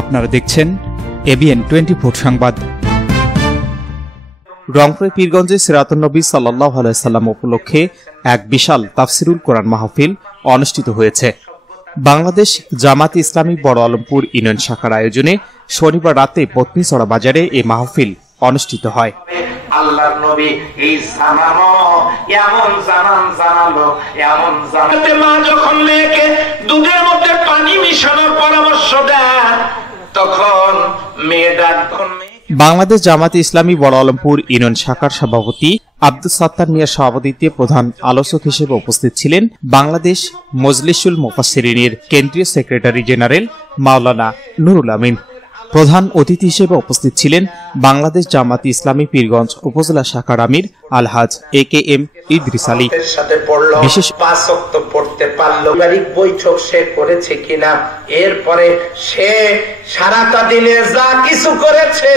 আপনারা দেখছেন এবিএন 24 সংবাদ। রংপুর পীরগঞ্জে সিরাতুন নবী সাল্লাল্লাহু আলাইহি সাল্লাম উপলক্ষে এক বিশাল তাফসিরুল কোরআন মাহফিল অনুষ্ঠিত হয়েছে। বাংলাদেশ জামাত ইসলামী বড় আলমপুর ইউনিয়ন শাখার আয়োজনে শনিবার রাতে পত্নীচড়া বাজারে এই মাহফিল অনুষ্ঠিত হয়। আল্লাহর নবী এই জানানো এমন জানালো এমন জানাতে মা যখন মেয়েকে দুধের মধ্যে পানি মিশানোর পরামর্শ দেয় তখন মেয়ে ডাকতেন। বাংলাদেশ জামাত ইসলামী বড় আলমপুর ইউনিয়ন শাখার সভাপতি আব্দুস সাত্তার মিয়ার সভাপতিত্বে প্রধান আলোচক হিসেবে উপস্থিত ছিলেন বাংলাদেশ মজলিসুল মুফাসসিরিনের কেন্দ্রীয় সেক্রেটারি জেনারেল মাওলানা নুরুল আমিন। প্রধান অতিথি হিসেবে উপস্থিত ছিলেন বাংলাদেশ জামাত ইসলামী পীরগঞ্জ উপজেলা শাখার আমির আলহাজ AKM ইদ্রিস আলী। বিশেষ 5 ওয়াক্ত পড়তে পারলো, পারিবারিক বৈঠক সে করেছে কিনা, এরপরে সে সারাটা দিনে যা কিছু করেছে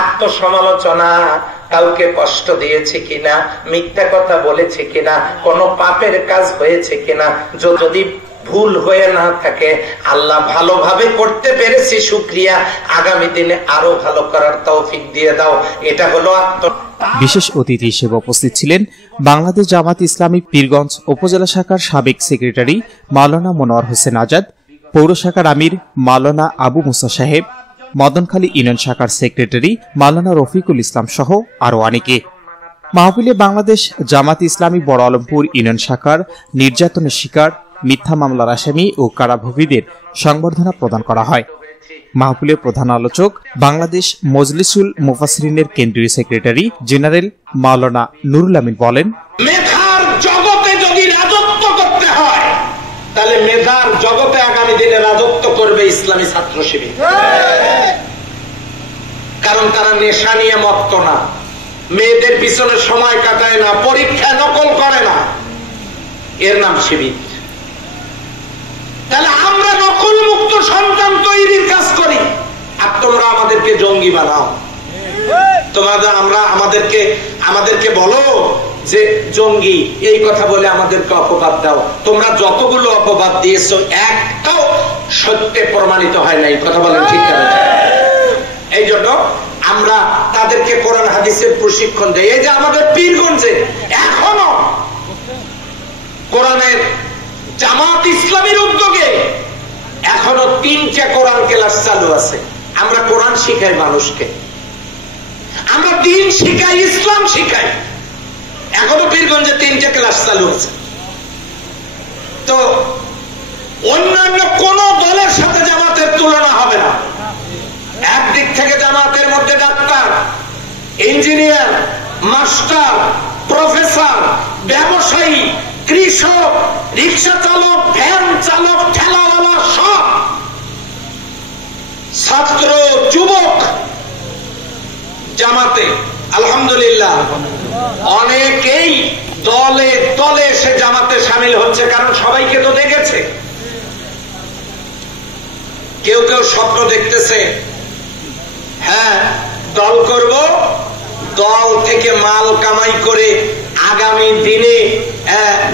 আত্মসমালোচনা, কাউকে কষ্ট দিয়েছে কিনা, মিথ্যা কথা বলেছে কিনা, কোনো পাপের কাজ হয়েছে কিনা, যদি ভুল হয়ে না থাকে আল্লাহ ভালোভাবে করতে পেরেছি শুকরিয়া, আগামী দিনে আরো ভালো করার তৌফিক দিয়ে দাও। এটা হলো বিশেষ অতিথি হিসেবে উপস্থিত ছিলেন বাংলাদেশ জামাত ইসলামী পীরগঞ্জ উপজেলা শাখার সাবেক সেক্রেটারি মাওলানা মনোয়ার হোসেন আজাদ, পৌর শাখার আমির মাওলানা আবু মুসা সাহেব, মদনখালী ইউনিয়ন শাখার সেক্রেটারি মাওলানা রফিকুল ইসলাম সহ আরো অনেকে। মাহফিলে বাংলাদেশ জামাত ইসলামী বড় আলমপুর ইউনিয়ন শাখার নির্যাতনের শিকার, মিথ্যা মামলার আসামি ও কারাভোগীদের সংবর্ধনা প্রদান করা হয়। মাহফিলের প্রধান আলোচক বাংলাদেশ মজলিসুল মুফাসসিরিনের কেন্দ্রীয় সেক্রেটারি জেনারেল মাওলানা নুরুল আমিন বলেন, মেধার জগতে যদি রাজত্ব করতে হয় তাহলে মেধার জগতে আগামী দিনে রাজত্ব করবে ইসলামী ছাত্র শিবির। কারণ তারা নেশা নিয়ে মত্ত না, মেয়েদের পিছনে সময় কাটায় না, পরীক্ষা নকল করে না, এর নাম শিবির। তাহলে আমরা নকল মুক্ত সন্তান তৈরির কাজ করি, আর তোমরা আমাদেরকে জঙ্গি বানাও। আমাদেরকে বলো যে জঙ্গি, এই কথা বলে আমাদেরকে অপবাদ দাও। তোমরা যতগুলো অপবাদ দিয়েছো একটাও সত্যে প্রমাণিত হয় নাই, কথা বলেন ঠিক না? এই জন্য আমরা তাদেরকে কোরআন হাদিসের প্রশিক্ষণ দেই। এই যে আমাদের পীরগঞ্জে এখনো কোরআনের জামাত ইসলামীর উদ্যোগে এখনো 3টা কোরআন ক্লাস চালু আছে। আমরা কোরআন শিখাই মানুষকে, আমরা দ্বীন শিখাই, ইসলাম শিখাই। এখনো পীরগঞ্জে 3টা ক্লাস চালু আছে। তো অন্যান্য কোন দলের সাথে জামাতের তুলনা হবে না। একদিক থেকে জামাতের মধ্যে ডাক্তার, ইঞ্জিনিয়ার, মাস্টার, প্রফেসর, ব্যবসায়ী, কৃষক, রিক্সা চালক, ভ্যান চালক, ঠেলাওয়ালা, সব ছাত্র, যুবক জামাতে আলহামদুলিল্লাহ অনেকেই দলে দলে সে জামাতে শামিল হচ্ছে। কারণ সবাইকে তো দেখেছে। কেউ কেউ স্বপ্ন দেখতেছে, হ্যাঁ দল করব, দল থেকে মাল কামাই করে আগামী দিনে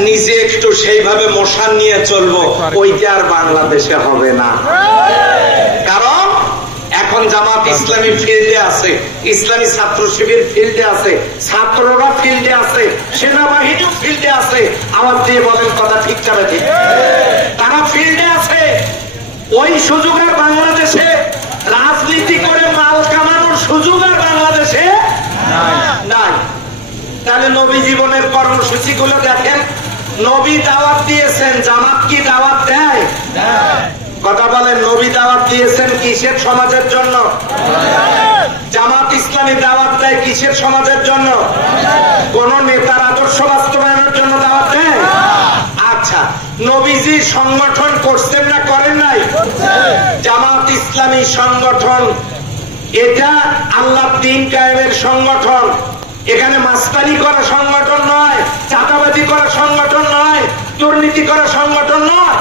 নিজে একটু সেইভাবে মশান নিয়ে চলবো। ওইটা আর বাংলাদেশে হবে না। কারণ এখন জামাত ইসলামী ফিল্ডে আছে, ইসলামী ছাত্র শিবির ফিল্ডে আছে, ছাত্ররা ফিল্ডে আছে, সেনাবাহিনী ফিল্ডে আছে। আওয়াজ দিয়ে বলেন কথা ঠিক যাবে ঠিক? তারা ফিল্ডে আছে। ওই সুযোগ আর বাংলাদেশে রাজনীতি করে মাল কামানোর সুযোগ আর বাংলাদেশে নাই। তাহলে নবী জীবনের কর্মসূচি গুলো দেখেন। নবী দাওয়াত দিয়েছেন, জামাত কি দাওয়াত দেয়? কথা বলেন, নবী দাওয়াত দিয়েছেন কিসের সমাজের জন্য? জামাত ইসলামী দাওয়াত দেয় কিসের সমাজের জন্য? কোন নেতার আদর্শ বাস্তবায়নের জন্য দাওয়াত দেয়? আচ্ছা, নবীজি সংগঠন করছেন না করেন নাই? জামাত ইসলামী সংগঠন, এটা আল্লাহর দ্বীন কায়েমের সংগঠন। এখানে মাস্তানি করা সংগঠন নয়, চাঁদাবাজি করা সংগঠন নয়, দুর্নীতি করা সংগঠন নয়।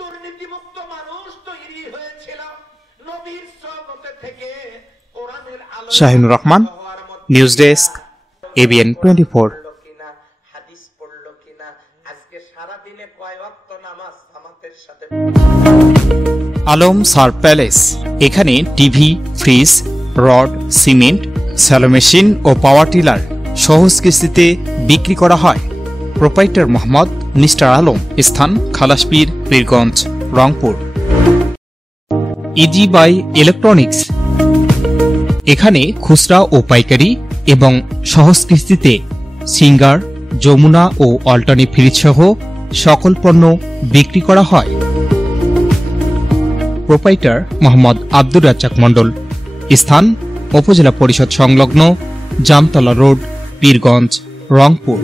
দুর্নীতিমুক্ত মানুষ তৈরি হয়েছিল নবীর সহবত থেকে। কোরআনের আলো। Shahinur Rahman, news desk, ABN 24। পড়লো কিনা, আজকে সারা দিনে কয় ওয়াক্ত নামাজ জামাতের সাথে। আলম সার প্যালেস, এখানে TV, fridge, rod, cement, shallow machine ও পাওয়ার টিলার সহজ কিস্তিতে বিক্রি করা হয়। প্রোপাইটার মোহাম্মদ মিস্টার আলম, স্থান Khalaspir, Pirganj, Rangpur. Easy by electronics, এখানে খুচরা ও পাইকারি এবং সহজ কিস্তিতে সিঙ্গার, যমুনা ও অল্টারনেট ফ্রিজ সহ সকল পণ্য বিক্রি করা হয়। প্রোপাইটার মোহাম্মদ আব্দুর রাজ্জাক মণ্ডল, স্থান উপজেলা পরিষদ সংলগ্ন, জামতলা রোড, পীরগঞ্জ, রংপুর।